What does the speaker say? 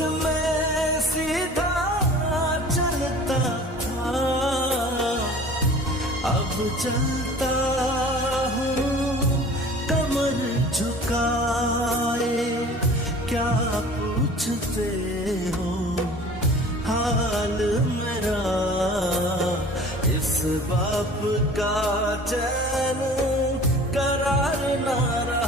में सीधा चलता था, अब चलता हूँ कमर झुकाए। क्या पूछते हो हाल मेरा, इस बाप का चैन करार ना रहा।